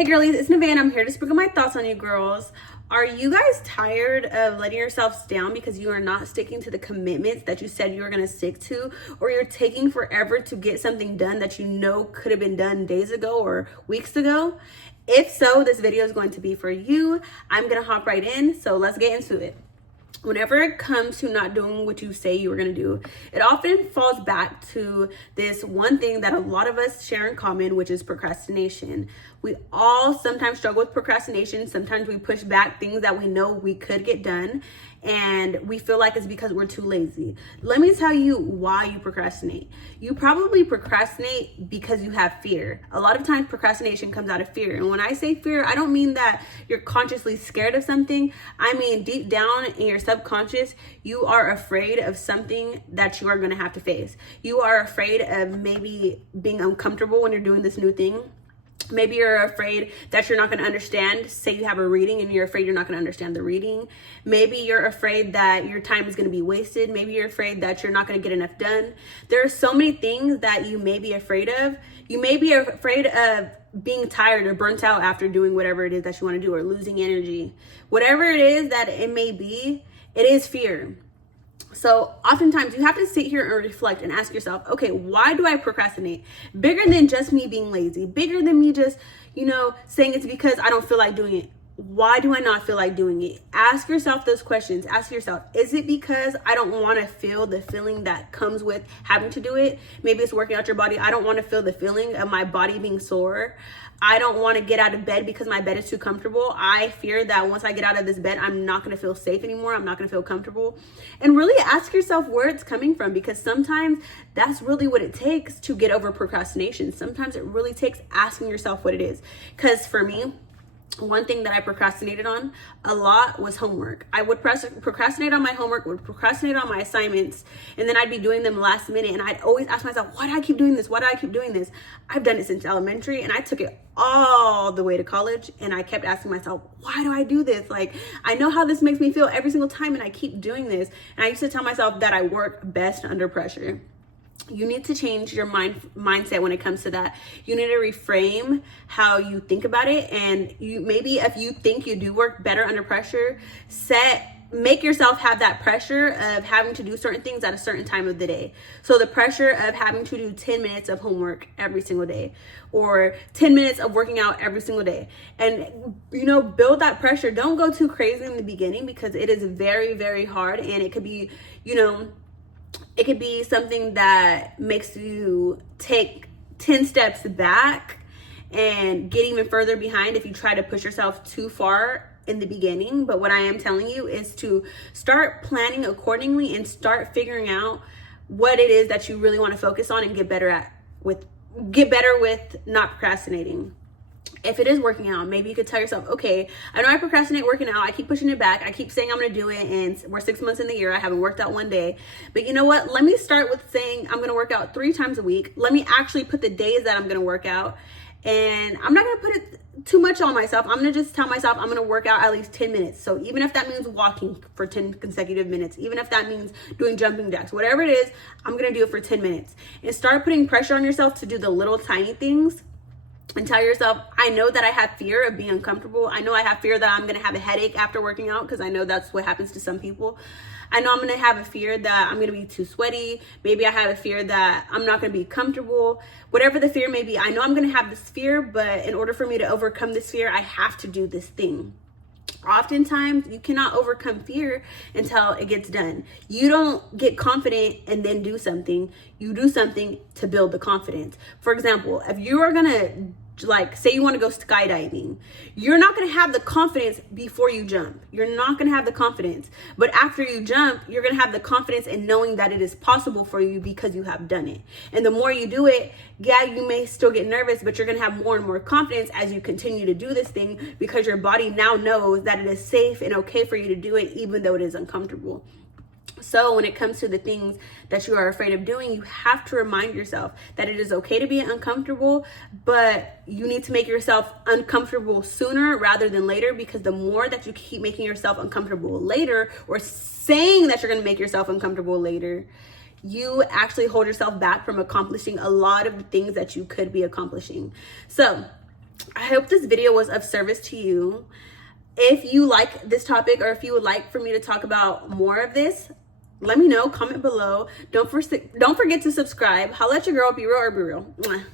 Hey girlies, it's Nevaeh and I'm here to sprinkle my thoughts on you girls. Are you guys tired of letting yourselves down because you are not sticking to the commitments that you said you were going to stick to, or you're taking forever to get something done that you know could have been done days ago or weeks ago? If so, this video is going to be for you. I'm going to hop right in, so let's get into it. Whenever it comes to not doing what you say you were going to do, it often falls back to this one thing that a lot of us share in common, which is procrastination. We all sometimes struggle with procrastination. Sometimes we push back things that we know we could get done, and we feel like it's because we're too lazy. Let me tell you why you procrastinate. You probably procrastinate because you have fear. A lot of times procrastination comes out of fear. And when I say fear, I don't mean that you're consciously scared of something. I mean, deep down in your subconscious, you are afraid of something that you are going to have to face. You are afraid of maybe being uncomfortable when you're doing this new thing. Maybe you're afraid that you're not going to understand. Say you have a reading and you're afraid you're not going to understand the reading. Maybe you're afraid that your time is going to be wasted. Maybe you're afraid that you're not going to get enough done. There are so many things that you may be afraid of. You may be afraid of being tired or burnt out after doing whatever it is that you want to do, or losing energy. Whatever it is that it may be, it is fear. So oftentimes you have to sit here and reflect and ask yourself, okay, why do I procrastinate? Bigger than just me being lazy, bigger than me just, saying it's because I don't feel like doing it. Why do I not feel like doing it? Ask yourself those questions. Ask yourself, is it because I don't want to feel the feeling that comes with having to do it? Maybe it's working out your body. I don't want to feel the feeling of my body being sore. I don't want to get out of bed because my bed is too comfortable. I fear that once I get out of this bed, I'm not going to feel safe anymore. I'm not going to feel comfortable. And really ask yourself where it's coming from, because sometimes that's really what it takes to get over procrastination. Sometimes it really takes asking yourself what it is. Because for me, one thing that I procrastinated on a lot was homework. I would procrastinate on my homework, would procrastinate on my assignments, and then I'd be doing them last minute. And I'd always ask myself, why do I keep doing this? Why do I keep doing this? I've done it since elementary, and I took it all the way to college. And I kept asking myself, why do I do this? Like, I know how this makes me feel every single time, and I keep doing this. And I used to tell myself that I work best under pressure. You need to change your mindset when it comes to that. You need to reframe how you think about it. And maybe if you think you do work better under pressure, make yourself have that pressure of having to do certain things at a certain time of the day. So the pressure of having to do 10 minutes of homework every single day, or 10 minutes of working out every single day. And, build that pressure. Don't go too crazy in the beginning, because it is very, very hard. And it could be, it could be something that makes you take 10 steps back and get even further behind if you try to push yourself too far in the beginning. But what I am telling you is to start planning accordingly and start figuring out what it is that you really want to focus on and get better with not procrastinating. If it is working out, maybe you could tell yourself, okay, I know I procrastinate working out. I keep pushing it back. I keep saying I'm going to do it. And we're 6 months in the year. I haven't worked out one day. But you know what? Let me start with saying I'm going to work out 3 times a week. Let me actually put the days that I'm going to work out. And I'm not going to put it too much on myself. I'm going to just tell myself I'm going to work out at least 10 minutes. So even if that means walking for 10 consecutive minutes, even if that means doing jumping jacks, whatever it is, I'm going to do it for 10 minutes. And start putting pressure on yourself to do the little tiny things. And tell yourself, I know that I have fear of being uncomfortable. I know I have fear that I'm going to have a headache after working out, because I know that's what happens to some people. I know I'm going to have a fear that I'm going to be too sweaty. Maybe I have a fear that I'm not going to be comfortable. Whatever the fear may be, I know I'm going to have this fear, but in order for me to overcome this fear, I have to do this thing. Oftentimes, you cannot overcome fear until it gets done. You don't get confident and then do something. You do something to build the confidence. For example, if you are going to, say you want to go skydiving, you're not going to have the confidence before you jump. You're not going to have the confidence. But after you jump, you're going to have the confidence in knowing that it is possible for you because you have done it. And the more you do it, you may still get nervous, but you're going to have more and more confidence as you continue to do this thing, because your body now knows that it is safe and okay for you to do it, even though it is uncomfortable. So when it comes to the things that you are afraid of doing, you have to remind yourself that it is okay to be uncomfortable, but you need to make yourself uncomfortable sooner rather than later, because the more that you keep making yourself uncomfortable later, or saying that you're going to make yourself uncomfortable later, you actually hold yourself back from accomplishing a lot of the things that you could be accomplishing. So I hope this video was of service to you. If you like this topic, or if you would like for me to talk about more of this, let me know. Comment below. Don't forget to subscribe. Holla at your girl. Be real or be real. Mwah.